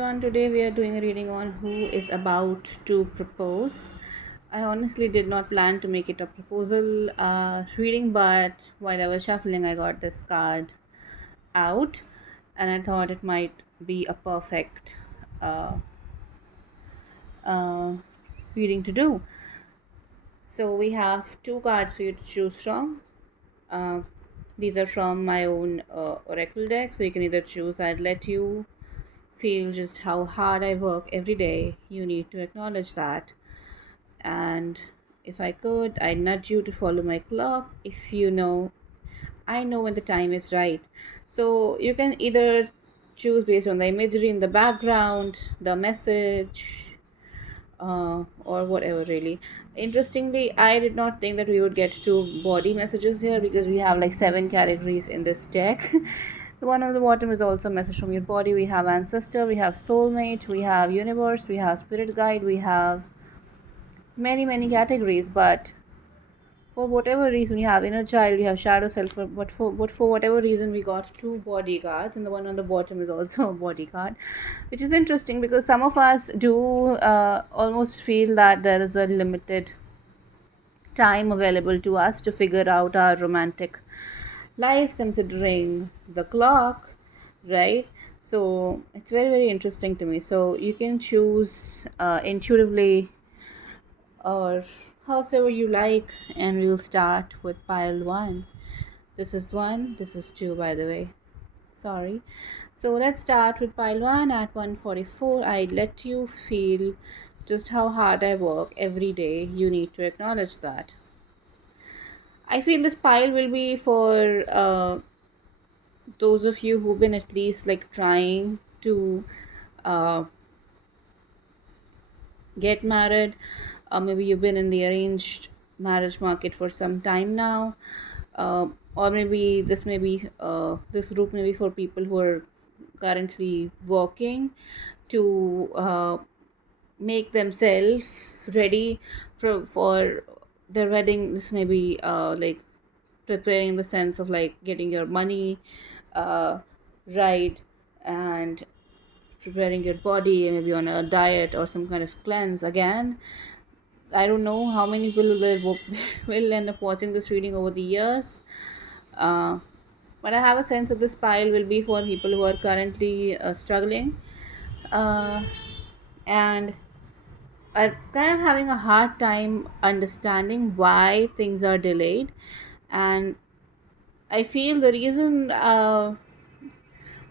everyone. Today we are doing a reading on who is about to propose. I honestly did not plan to make it a proposal reading, but while I was shuffling, I got this card out and I thought it might be a perfect uh, uh, reading to do. So we have two cards for you to choose from. Uh, these are from my own oracle deck, so you can either choose. I'd let you feel just how hard I work every day. You need to acknowledge that. And if I could, I'd nudge you to follow my clock if you know I know when the time is right. So you can either choose based on the imagery in the background, the message, or whatever really. Interestingly, I did not think that we would get to body messages here because we have like seven categories in this deck. The one on the bottom is also a message from your body. We have ancestor, we have soulmate, we have universe, we have spirit guide, we have many categories. But for whatever reason, we have inner child, we have shadow self, but for whatever reason, we got two bodyguards, and the one on the bottom is also a bodyguard, which is interesting because some of us do almost feel that there is a limited time available to us to figure out our romantic life, considering the clock, right? So it's very interesting to me. So you can choose intuitively or however you like, and we'll start with pile one. This is one, this is two, by the way. Sorry. So let's start with pile one at 144. I let you feel just how hard I work every day. You need to acknowledge that. I feel this pile will be for those of you who've been at least like trying to uh, get married. Maybe you've been in the arranged marriage market for some time now, or maybe this group may be for people who are currently working to make themselves ready for their wedding. This may be like preparing the sense of like getting your money uh, right, and preparing your body maybe on a diet or some kind of cleanse again. I don't know how many people will end up watching this reading over the years, uh, but I have a sense that this pile will be for people who are currently struggling uh, and are kind of having a hard time understanding why things are delayed. And I feel the reason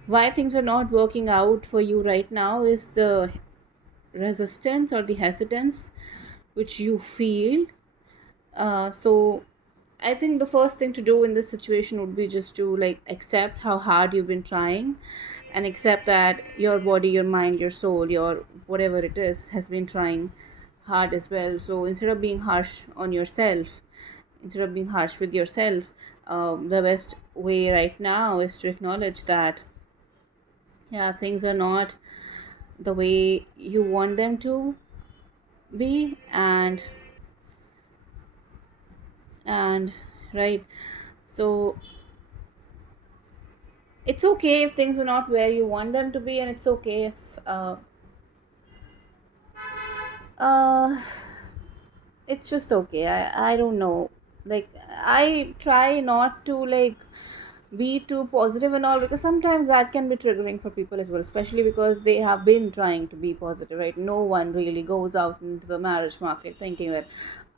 why things are not working out for you right now is the resistance or the hesitance which you feel. So I think the first thing to do in this situation would be just to like accept how hard you've been trying, and accept that your body, your mind, your soul, your whatever it is has been trying hard as well. So instead of being harsh on yourself, instead of being harsh with yourself, the best way right now is to acknowledge that yeah, things are not the way you want them to be. And right, so it's okay if things are not where you want them to be, and it's okay if uh it's just okay. I don't know, like I try not to like be too positive and all, because sometimes that can be triggering for people as well, especially because they have been trying to be positive, right? No one really goes out into the marriage market thinking that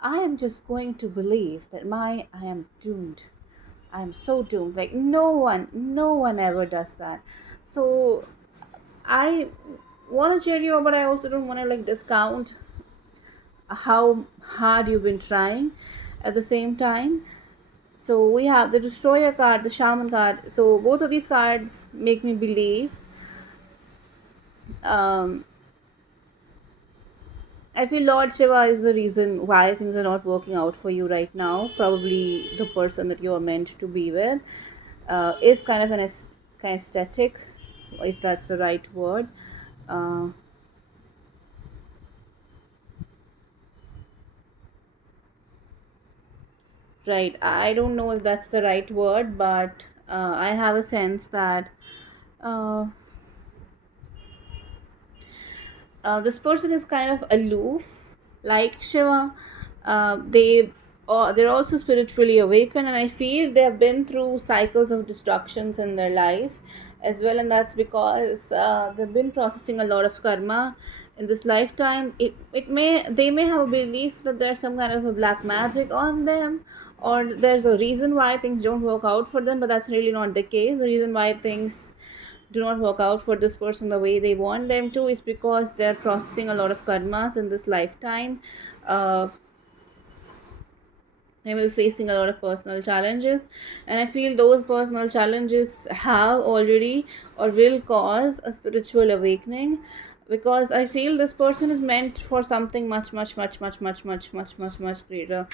I am just going to believe that I am doomed, I am so doomed. Like no one ever does that. So I want to cheer you up, but I also don't want to like discount how hard you've been trying at the same time. So we have the destroyer card, the shaman card. So both of these cards make me believe. Um, I feel Lord Shiva is the reason why things are not working out for you right now. Probably the person that you are meant to be with is kind of an kinesthetic, if that's the right word. Uh, right. I don't know if that's the right word, but I have a sense that uh, This person is kind of aloof, like Shiva. They're also spiritually awakened, and I feel they have been through cycles of destructions in their life as well, and that's because they've been processing a lot of karma in this lifetime. They may have a belief that there's some kind of a black magic on them, or there's a reason why things don't work out for them, but that's really not the case. The reason why things do not work out for this person the way they want them to is because they're processing a lot of karmas in this lifetime. uh, they may be facing a lot of personal challenges, and I feel those personal challenges have already or will cause a spiritual awakening, because I feel this person is meant for something much greater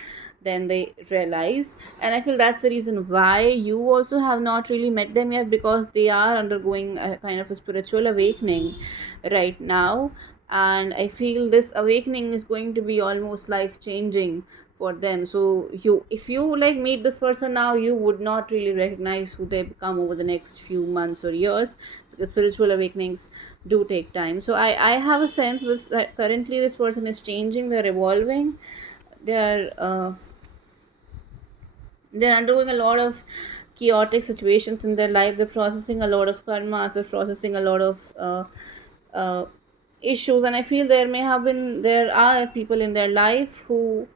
than they realize. And I feel that's the reason why you also have not really met them yet, because they are undergoing a kind of a spiritual awakening right now. And I feel this awakening is going to be almost life changing for them. So you, if you like meet this person now, you would not really recognize who they become over the next few months or years, because spiritual awakenings do take time. So I have a sense that currently this person is changing, they're evolving, they're they're undergoing a lot of chaotic situations in their life. They're processing a lot of karma, so processing a lot of uh, issues. And I feel there are people in their life who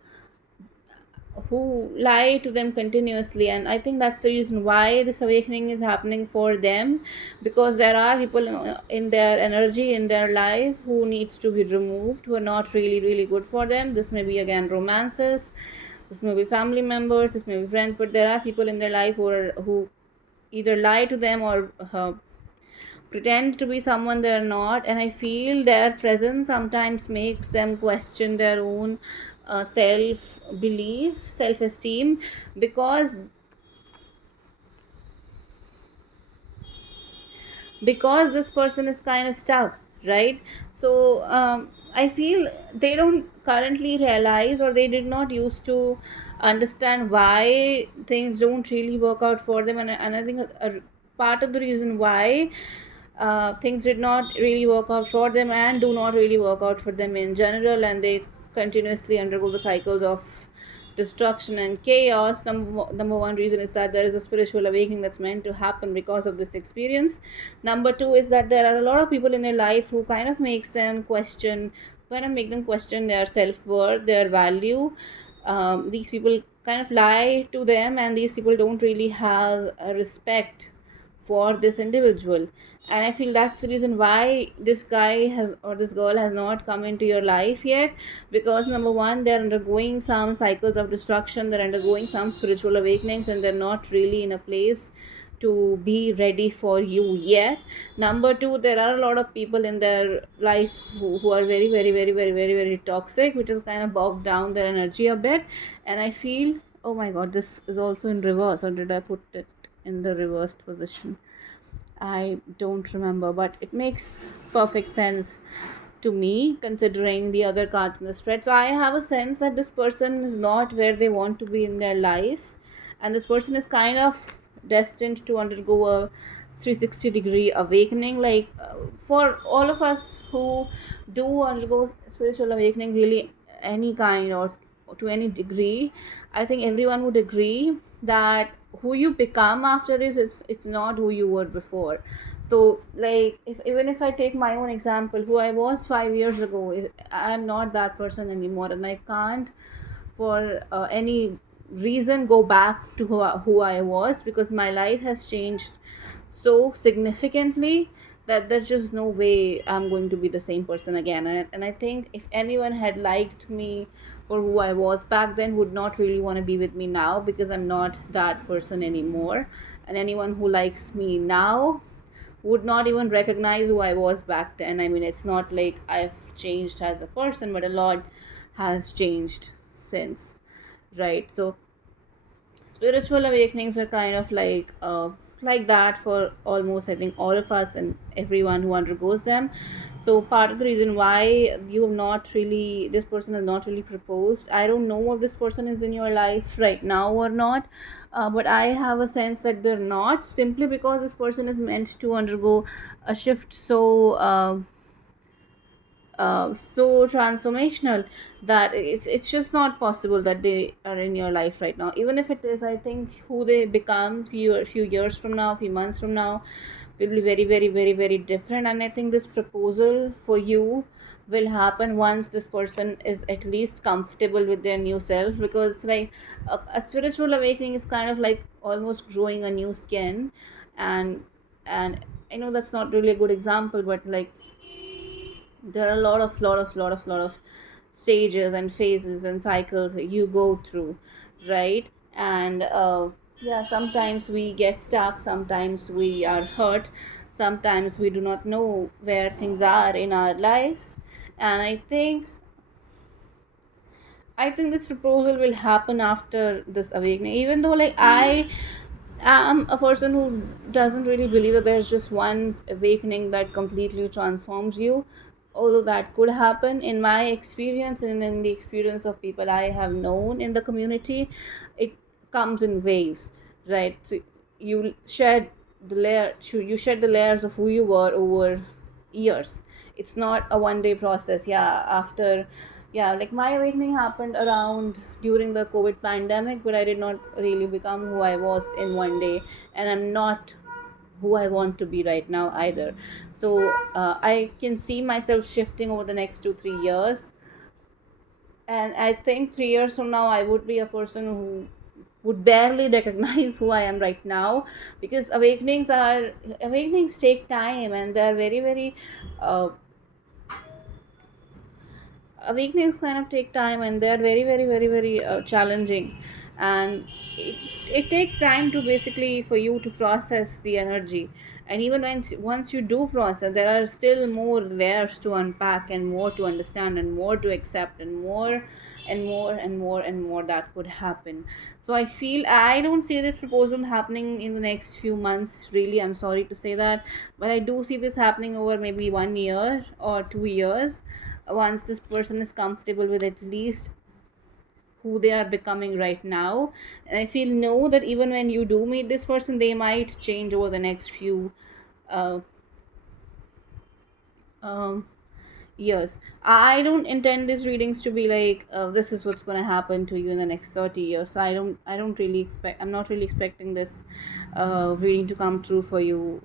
lie to them continuously, and I think that's the reason why this awakening is happening for them, because there are people in their energy in their life who needs to be removed, who are not really good for them. This may be again romances, this may be family members, this may be friends, but there are people in their life who either lie to them or pretend to be someone they're not. And I feel their presence sometimes makes them question their own self belief, self esteem, because this person is kind of stuck, right? So I feel they don't currently realize, or they did not used to understand why things don't really work out for them. And I think a part of the reason why things did not really work out for them and do not really work out for them in general, and they continuously undergo the cycles of destruction and chaos. Number one reason is that there is a spiritual awakening that's meant to happen because of this experience. Number two is that there are a lot of people in their life who kind of make them question their self-worth, their value. These people kind of lie to them, and these people don't really have a respect for this individual. And I feel that's the reason why this guy has, or this girl has not come into your life yet, because number one, they're undergoing some cycles of destruction, they're undergoing some spiritual awakenings, and they're not really in a place to be ready for you yet. Number two, there are a lot of people in their life who are very toxic, which is kind of bogged down their energy a bit. And I feel, oh my god, this is also in reverse, or did I put it in the reversed position? I don't remember, but it makes perfect sense to me considering the other cards in the spread. So I have a sense that this person is not where they want to be in their life, and this person is kind of destined to undergo a 360-degree awakening. Like for all of us who do undergo spiritual awakening, really any kind or to any degree, I think everyone would agree that who you become after this, it's not who you were before. So like, if even if I take my own example, who I was 5 years ago, I'm not that person anymore, and I can't for any reason go back to who I was, because my life has changed so significantly that there's just no way I'm going to be the same person again. And I think if anyone had liked me for who I was back then, would not really want to be with me now, because I'm not that person anymore. And anyone who likes me now would not even recognize who I was back then. I mean, it's not like I've changed as a person, but a lot has changed since, right? So spiritual awakenings are kind of like that for almost, I think, all of us and everyone who undergoes them. So part of the reason why you have not really, this person has not really proposed, I don't know if this person is in your life right now or not, but I have a sense that they're not, simply because this person is meant to undergo a shift so so transformational that it's just not possible that they are in your life right now. Even if it is, I think who they become few years from now, few months from now, will be very very very very different. And I think this proposal for you will happen once this person is at least comfortable with their new self, because like a spiritual awakening is kind of like almost growing a new skin. And and I know that's not really a good example, but like there are a lot of stages and phases and cycles that you go through, right? And yeah, sometimes we get stuck, sometimes we are hurt, sometimes we do not know where things are in our lives. And I think this proposal will happen after this awakening, even though like I'm a person who doesn't really believe that there's just one awakening that completely transforms you. Although that could happen in my experience and in the experience of people I have known in the community, it comes in waves, right? So you shed you shed the layers of who you were over years. It's not a one day process. Yeah, after, yeah, like my awakening happened around during the COVID pandemic, but I did not really become who I was in one day, and I'm not who I want to be right now either. So I can see myself shifting over the next 2 3 years, and I think 3 years from now I would be a person who would barely recognize who I am right now, because awakenings take time, and they're very very uh, awakenings kind of take time, and they are very very very very challenging. And it, it takes time to basically for you to process the energy. And even once you do process, there are still more layers to unpack, and more to understand, and more to accept, and more and more and more and more that could happen. So I feel I don't see this proposal happening in the next few months, really. I'm sorry to say that, but I do see this happening over maybe 1 year or 2 years, once this person is comfortable with at least who they are becoming right now. And I feel no that even when you do meet this person, they might change over the next few uh, um, years. I don't intend these readings to be like this is what's going to happen to you in the next 30 years. So I don't really expect, I'm not really expecting this reading to come true for you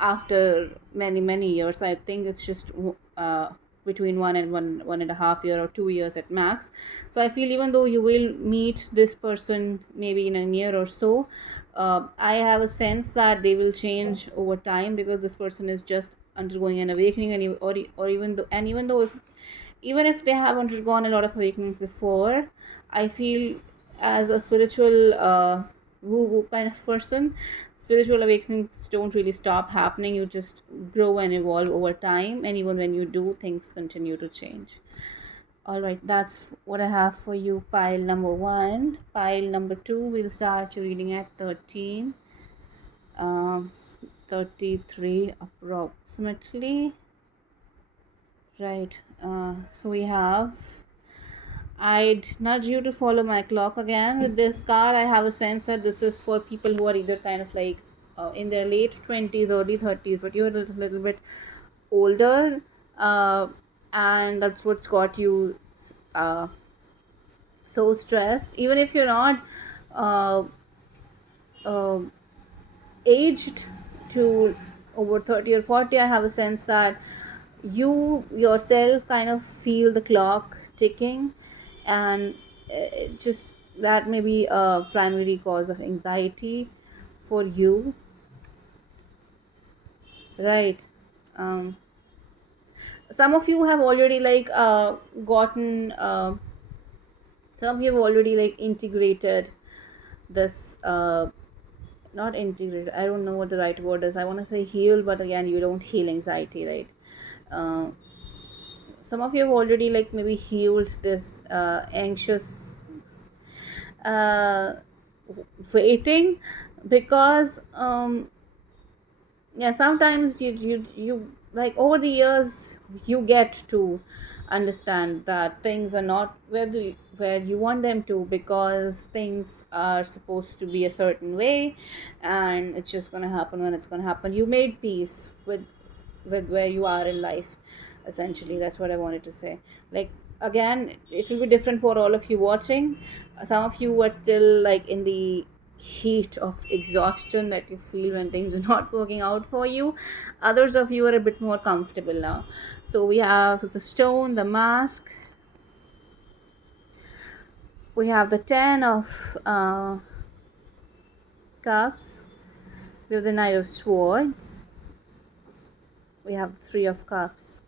after many many years. I think it's just between 1.5 year or 2 years at max. So I feel even though you will meet this person maybe in a year or so, I have a sense that they will change over time, because this person is just undergoing an awakening. And or even though if they have undergone a lot of awakenings before, I feel as a spiritual woo woo kind of person, spiritual awakenings don't really stop happening. You just grow and evolve over time, and even when you do, things continue to change. All right, that's what I have for you, pile number one. Pile number two, we'll start your reading at 13, um 33 approximately, right? So we have, I'd nudge you to follow my clock again. With this card, I have a sense that this is for people who are either kind of like in their late 20s, early 30s, but you're a little bit older. Uh, and that's what's got you uh, so stressed. Even if you're not uh, uh, aged to over 30 or 40, I have a sense that you yourself kind of feel the clock ticking. And it just that may be a primary cause of anxiety for you, right? um, some of you have already like gotten some of you have already like integrated this not integrated, I don't know what the right word is. I want to say heal, but again, you don't heal anxiety, right? uh, some of you have already like maybe healed this anxious uh, waiting, because yeah, sometimes you like over the years you get to understand that things are not where you want them to, because things are supposed to be a certain way, and it's just gonna happen when it's gonna happen. You made peace with with where you are in life. Essentially, that's what I wanted to say. Like, again, it will be different for all of you watching. Some of you are still like in the heat of exhaustion that you feel when things are not working out for you. Others of you are a bit more comfortable now. So we have the stone, the mask, we have the 10 of cups, we have the knight of swords, we have the 3 of cups.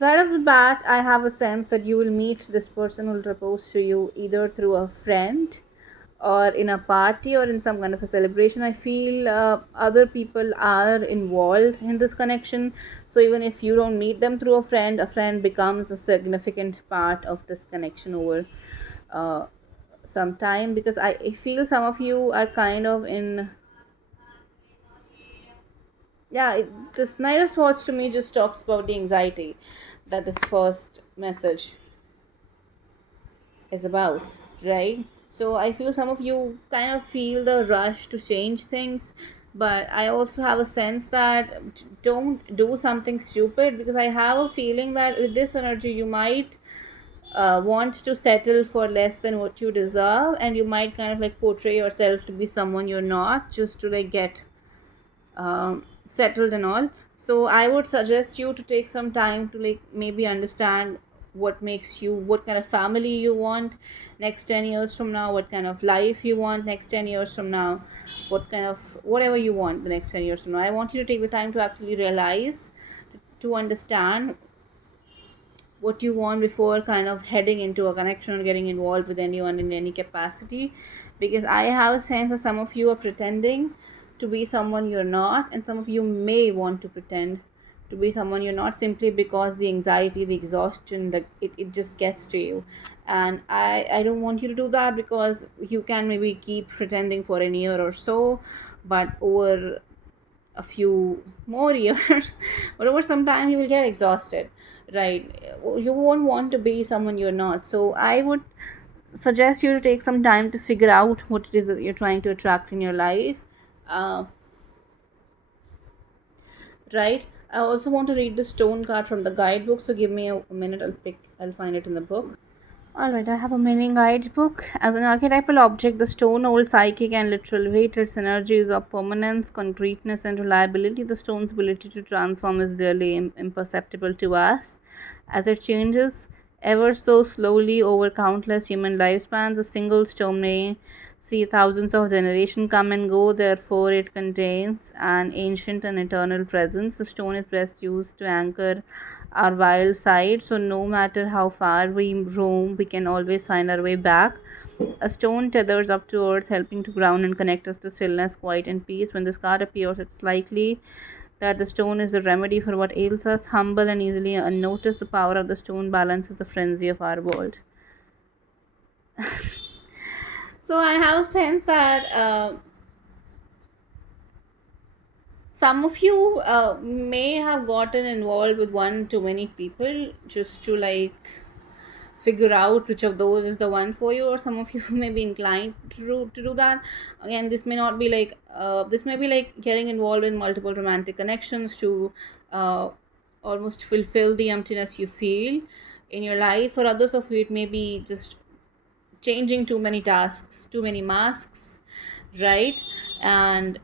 Right off the bat, I have a sense that you will meet this person who will propose to you either through a friend or in a party or in some kind of a celebration. I feel other people are involved in this connection. So even if you don't meet them through a friend becomes a significant part of this connection over some time, because I feel some of you are kind of in, yeah, this Knight of Swords to me just talks about the anxiety that this first message is about, right? So I feel some of you kind of feel the rush to change things, but I also have a sense that don't do something stupid, because I have a feeling that with this energy you might want to settle for less than what you deserve, and you might kind of like portray yourself to be someone you're not, just to like get settled and all. So I would suggest you to take some time to like maybe understand what makes you, what kind of family you want next 10 years from now, what kind of life you want next 10 years from now, what kind of whatever you want the next 10 years from now. I want you to take the time to actually realize, to understand what you want before kind of heading into a connection or getting involved with anyone in any capacity, because I have a sense that some of you are pretending to be someone you're not, and some of you may want to pretend to be someone you're not, simply because the anxiety, the exhaustion, that it just gets to you. And I don't want you to do that, because you can maybe keep pretending for an year or so, but over a few more years or over some time you will get exhausted, right? You won't want to be someone you're not. So I would suggest you to take some time to figure out what it is that you're trying to attract in your life, uh, right? I also want to read the stone card from the guidebook, so give me a minute. I'll find it in the book. Alright, I have a mini guidebook. As an archetypal object, the stone holds psychic and literal weight. Its energy is of permanence, concreteness, and reliability. The stone's ability to transform is really imperceptible to us, as it changes ever so slowly over countless human lifespans. A single stone may see thousands of generations come and go, therefore, it contains an ancient and eternal presence. The stone is best used to anchor our wild side, so no matter how far we roam, we can always find our way back. A stone tethers up to earth, helping to ground and connect us to stillness, quiet, and peace. When this card appears, it's likely that the stone is a remedy for what ails us. Humble and easily unnoticed, the power of the stone balances the frenzy of our world. So I have a sense that some of you may have gotten involved with one too many people just to like figure out which of those is the one for you, or some of you may be inclined to do that. Again, this may not be like this may be like getting involved in multiple romantic connections to almost fulfill the emptiness you feel in your life. For others of you, it may be just changing too many tasks, too many masks, right? And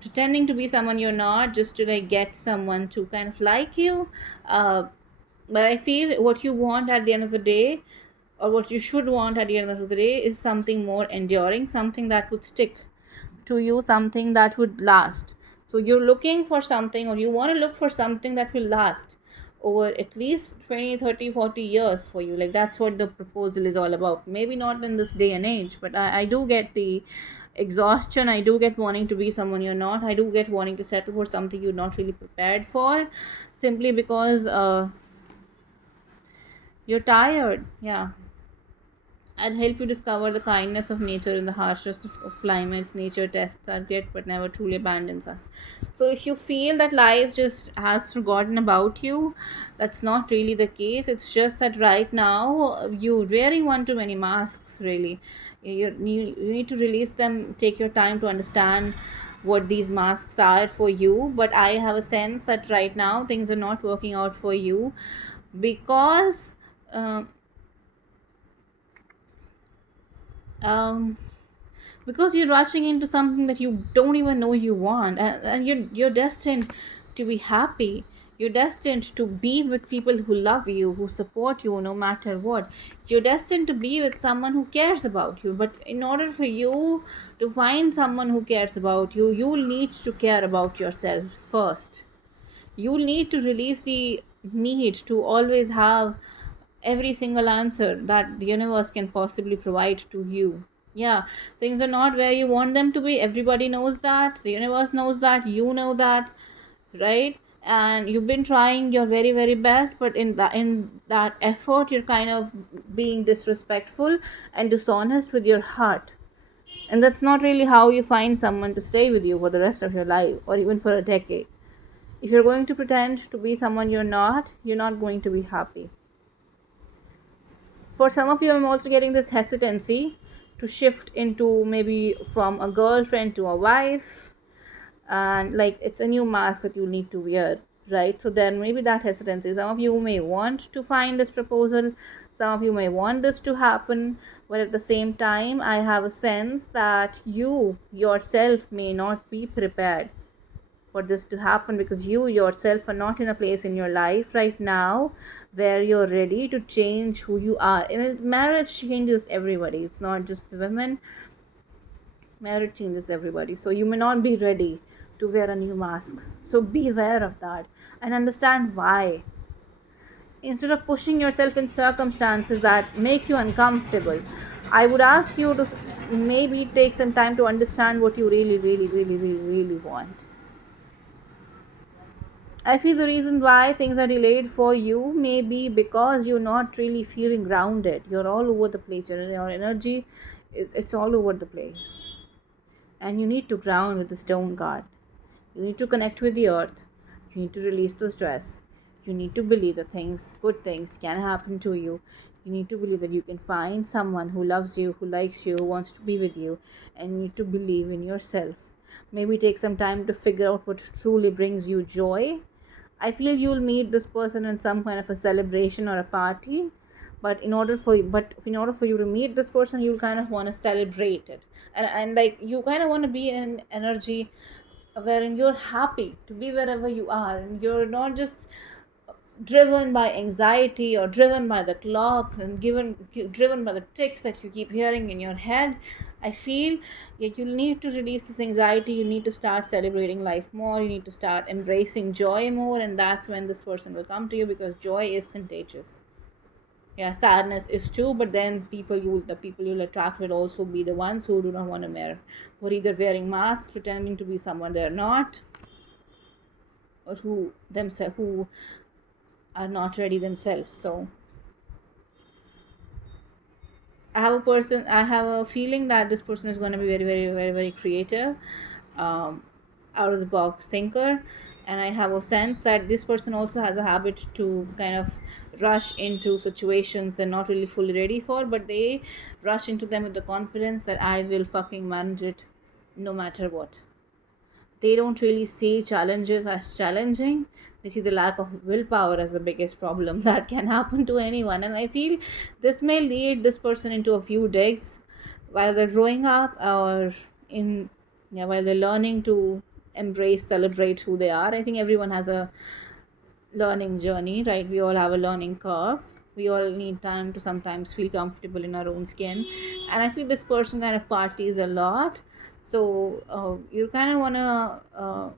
pretending to be someone you're not, just to like get someone to kind of like you. But I feel what you want at the end of the day, or what you should want at the end of the day, is something more enduring, something that would stick to you, something that would last. So you're looking for something, or you want to look for something that will last over at least 20, 30, 40 years for you. Like, that's what the proposal is all about. Maybe not in this day and age, but I do get the exhaustion. I do get wanting to be someone you're not. I do get wanting to settle for something you're not really prepared for, simply because you're tired. Yeah. I'd help you discover the kindness of nature in the harshest of climates. Nature tests our grit but never truly abandons us. So, if you feel that life just has forgotten about you, that's not really the case. It's just that right now you're wearing one too many masks, really. You need to release them, take your time to understand what these masks are for you, but I have a sense that right now things are not working out for you because um, um, because you're rushing into something that you don't even know you want, and you're destined to be happy. You're destined to be with people who love you, who support you no matter what. You're destined to be with someone who cares about you, but in order for you to find someone who cares about you, you'll need to care about yourself first. You'll need to release the need to always have every single answer that the universe can possibly provide to you. Yeah, things are not where you want them to be. Everybody knows that. The universe knows that. You know that, right? And you've been trying your very, very best, but in that effort, you're kind of being disrespectful and dishonest with your heart. And that's not really how you find someone to stay with you for the rest of your life or even for a decade. If you're going to pretend to be someone you're not going to be happy. For some of you, I'm also getting this hesitancy to shift into maybe from a girlfriend to a wife, and like it's a new mask that you need to wear, right? So then maybe that hesitancy. Some of you may want to find this proposal, some of you may want this to happen, but at the same time, I have a sense that you yourself may not be prepared for this to happen because you yourself are not in a place in your life right now where you're ready to change who you are. And marriage changes everybody, it's not just the women. Marriage changes everybody, so you may not be ready to wear a new mask. So be aware of that and understand why. Instead of pushing yourself in circumstances that make you uncomfortable, I would ask you to maybe take some time to understand what you really, really, really, really, really want. I feel the reason why things are delayed for you may be because you're not really feeling grounded. You're all over the place. Your energy, it's all over the place. And you need to ground with the stone card. You need to connect with the earth. You need to release the stress. You need to believe that good things can happen to you. You need to believe that you can find someone who loves you, who likes you, who wants to be with you. And you need to believe in yourself. Maybe take some time to figure out what truly brings you joy. I feel you'll meet this person in some kind of a celebration or a party, but in order for you to meet this person, you'll kind of want to celebrate it, and like you kind of want to be in energy wherein you're happy to be wherever you are, and you're not just driven by anxiety or driven by the clock and driven by the ticks that you keep hearing in your head. I feel you'll need to release this anxiety. You need to start celebrating life more. You need to start embracing joy more, and that's when this person will come to you, because joy is contagious. Yeah, sadness is too, but then the people you'll attract will also be the ones who do not want to wear, who are either wearing masks pretending to be someone they're not, or who are not ready themselves. So I have a feeling that this person is going to be very, very, very, very creative, um, out of the box thinker. And I have a sense that this person also has a habit to kind of rush into situations they're not really fully ready for, but they rush into them with the confidence that I will fucking manage it no matter what. They don't really see challenges as challenging. They see the lack of willpower as the biggest problem that can happen to anyone. And I feel this may lead this person into a few digs while they're growing up, or in yeah, while they're learning to embrace, celebrate who they are. I think everyone has a learning journey, right? We all have a learning curve. We all need time to sometimes feel comfortable in our own skin. And I feel this person kind of parties a lot. So you kind of want to,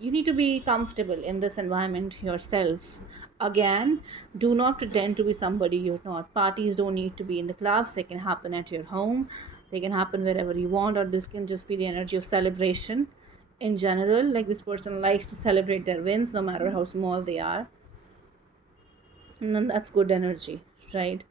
you need to be comfortable in this environment yourself. Again, do not pretend to be somebody you're not. Parties don't need to be in the clubs, they can happen at your home, they can happen wherever you want, or this can just be the energy of celebration in general. Like this person likes to celebrate their wins no matter how small they are, and then that's good energy, right?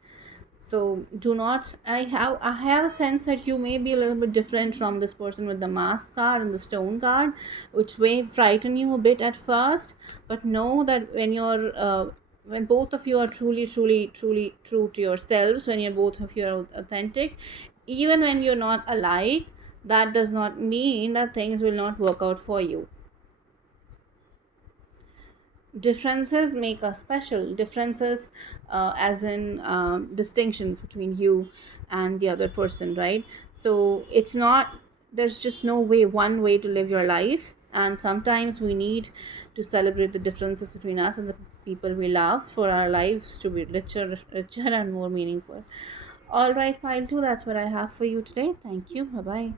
So do not, I have a sense that you may be a little bit different from this person with the mask card and the stone card, which may frighten you a bit at first. But know that when both of you are truly, truly, truly true to yourselves, when you're both of you are authentic, even when you're not alike, that does not mean that things will not work out for you. Differences make us special. Differences, as in distinctions between you and the other person, right? So it's not, there's just no way, one way to live your life. And sometimes we need to celebrate the differences between us and the people we love for our lives to be richer and more meaningful. All right, pile 2, that's what I have for you today. Thank you. Bye bye.